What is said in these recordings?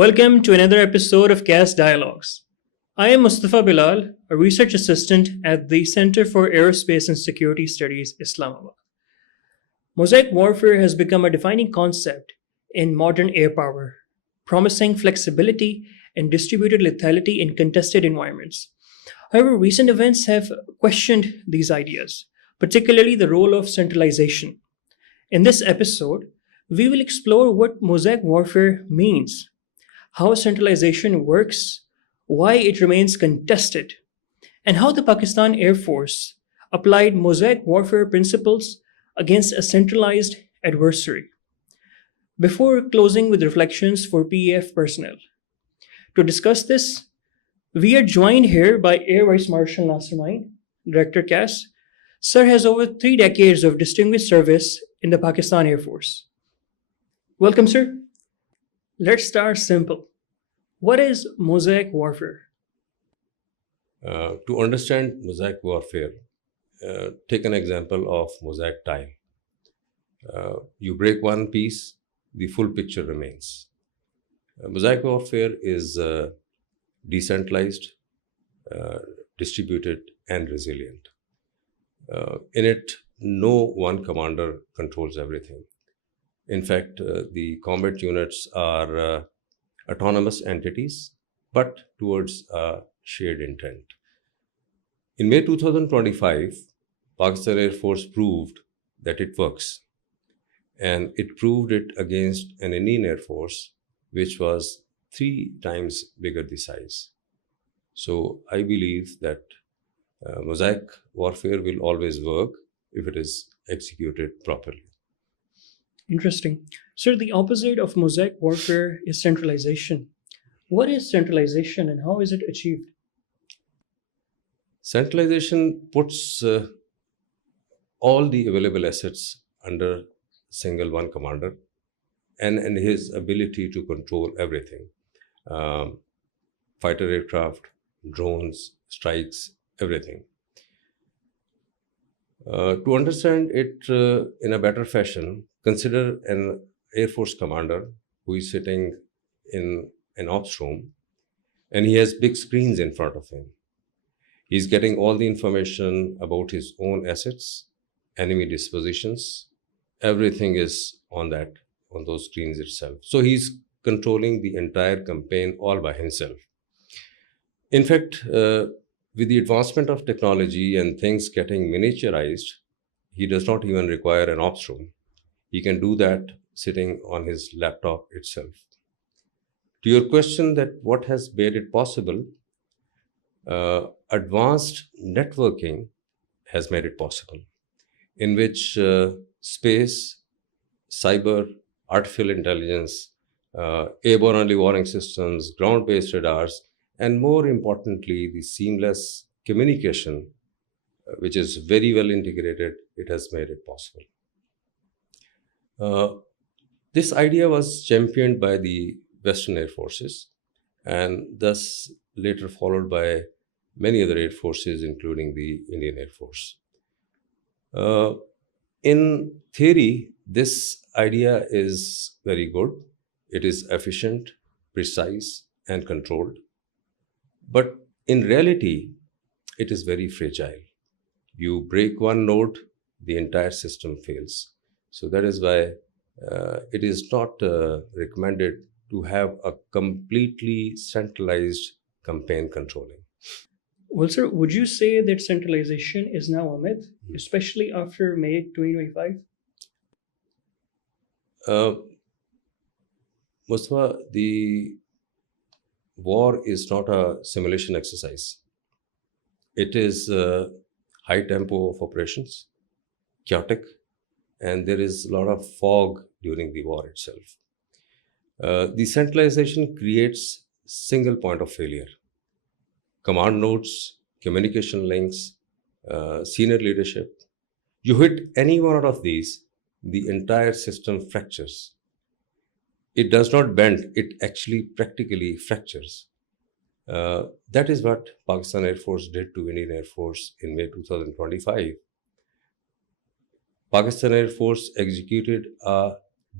Welcome to another episode of CASS Dialogues. I am Mustafa Bilal, a research assistant at the Center for Aerospace and Security Studies, Islamabad. Mosaic warfare has become a defining concept in modern air power, promising flexibility and distributed lethality in contested environments. However, recent events have questioned these ideas, particularly the role of centralization. In this episode, we will explore what mosaic warfare means, how centralization works, why it remains contested, and how the Pakistan Air Force applied mosaic warfare principles against a centralized adversary. Before closing with reflections for PEF personnel. To discuss this, we are joined here by Air Vice Marshal Nasser Wyne, Director CASS. Sir has over 3 decades of distinguished service in the Pakistan Air Force. Welcome, sir. Let's start simple. What is mosaic warfare? To understand mosaic warfare, take an example of mosaic tile. You break one piece, the full picture remains. Mosaic warfare is decentralized, distributed, and resilient. In it, no one commander controls everything. In fact, the combat units are autonomous entities, but towards a shared intent. In May 2025, Pakistan Air Force proved that it works. And it proved it against an Indian Air Force, which was 3 times bigger the size. So I believe that mosaic warfare will always work if it is executed properly. Interesting. Sir, the opposite of mosaic warfare is centralization. What is centralization and how is it achieved? Centralization puts all the available assets under single one commander and his ability to control everything. Fighter aircraft, drones, strikes, everything. To understand it in a better fashion, consider an Air Force commander who is sitting in an ops room and he has big screens in front of him. He's getting all the information about his own assets, enemy dispositions, everything is on those screens itself. So he's controlling the entire campaign all by himself. In fact, with the advancement of technology and things getting miniaturized, he does not even require an ops room. He can do that sitting on his laptop itself. To your question that what has made it possible, advanced networking has made it possible, in which space, cyber, artificial intelligence, airborne early warning systems, ground-based radars, and more importantly, the seamless communication, which is very well integrated, it has made it possible. This idea was championed by the Western Air Forces and thus later followed by many other air forces, including the Indian Air Force. In theory, this idea is very good. It is efficient, precise, and controlled. But in reality, it is very fragile. You break one node, the entire system fails. So that is why it is not recommended to have a completely centralized campaign controlling. Well, sir, would you say that centralization is now a myth, especially after May 2025? Mustafa, the war is not a simulation exercise. It is a high tempo of operations, chaotic, and there is a lot of fog during the war itself. The centralization creates single point of failure. Command nodes, communication links, senior leadership. You hit any one of these, the entire system fractures. It does not bend, it actually practically fractures. That is what Pakistan Air Force did to Indian Air Force in May 2025. Pakistan Air Force executed a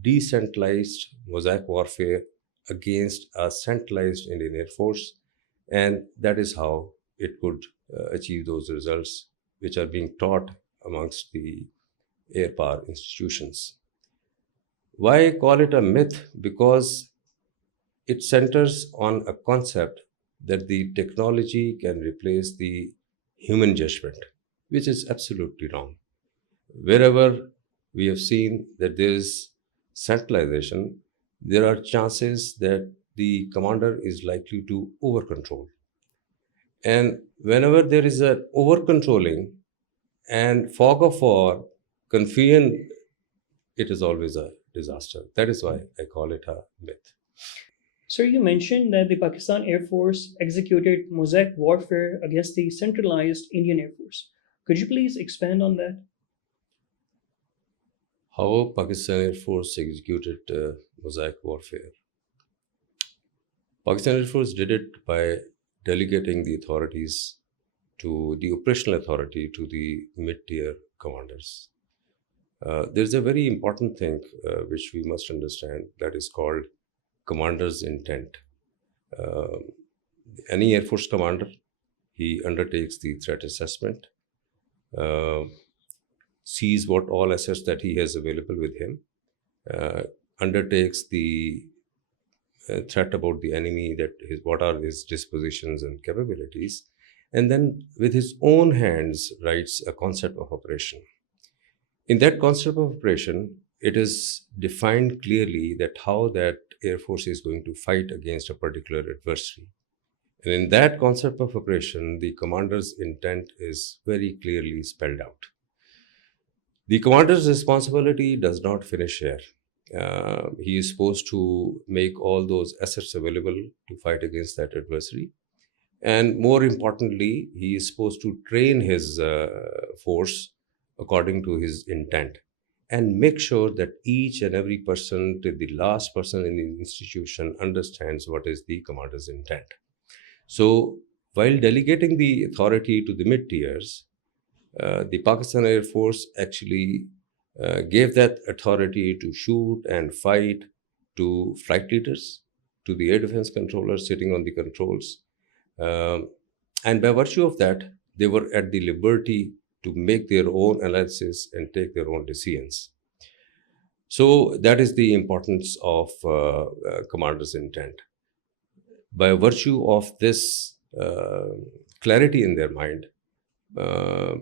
decentralized mosaic warfare against a centralized Indian Air Force, and that is how it could achieve those results which are being taught amongst the air power institutions. Why call it a myth? Because it centers on a concept that the technology can replace the human judgment, which is absolutely wrong. Wherever we have seen that there is centralization, there are chances that the commander is likely to over control. And whenever there is a over controlling and fog of war, confusion, it is always a disaster. That is why I call it a myth. Sir, you mentioned that the Pakistan Air Force executed Mosaic warfare against the centralized Indian Air Force. Could you please expand on that? How Pakistan Air Force executed Mosaic warfare? Pakistan Air Force did it by delegating the authorities to the operational authority to the mid-tier commanders. There's a very important thing which we must understand that is called commander's intent. Uh, any Air Force commander, he undertakes the threat assessment, uh, sees what all assets that he has available with him, uh, undertakes the threat about the enemy, that what are his dispositions and capabilities, and then with his own hands writes a concept of operation. In that concept of operation, it is defined clearly that how that air force is going to fight against a particular adversary. And in that concept of operation, the commander's intent is very clearly spelled out. The commander's responsibility does not finish here. He is supposed to make all those assets available to fight against that adversary. And more importantly, he is supposed to train his force according to his intent and make sure that each and every person, to the last person in the institution, understands what is the commander's intent. So, while delegating the authority to the mid tiers, the Pakistan Air Force actually gave that authority to shoot and fight to flight leaders, to the air defense controllers sitting on the controls. And by virtue of that, they were at the liberty to make their own analysis and take their own decisions. So that is the importance of commander's intent. By virtue of this clarity in their mind,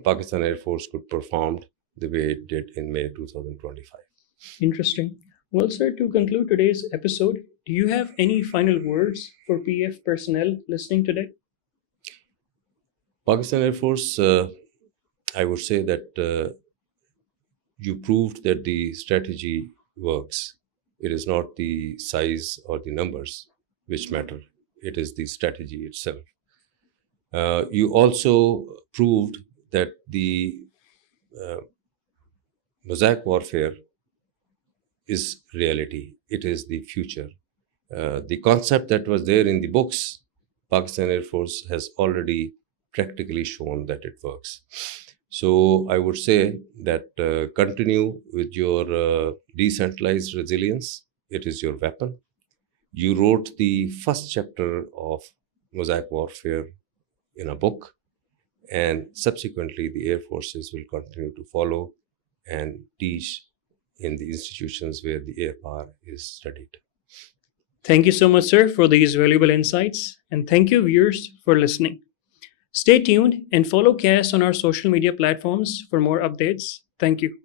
Pakistan Air Force could perform the way it did in May 2025. Interesting. Well, sir, to conclude today's episode, do you have any final words for PF personnel listening today? Pakistan Air Force, I would say that you proved that the strategy works. It is not the size or the numbers which matter, it is the strategy itself. You also proved that the uh, mosaic warfare is reality, it is the future. The concept that was there in the books, Pakistan Air Force has already practically shown that it works. So I would say that continue with your decentralized resilience. It is your weapon. You wrote the first chapter of Mosaic Warfare in a book, and subsequently the air forces will continue to follow and teach in the institutions where the air power is studied. Thank you so much, sir, for these valuable insights. And thank you, viewers, for listening. Stay tuned and follow CASS on our social media platforms for more updates. Thank you.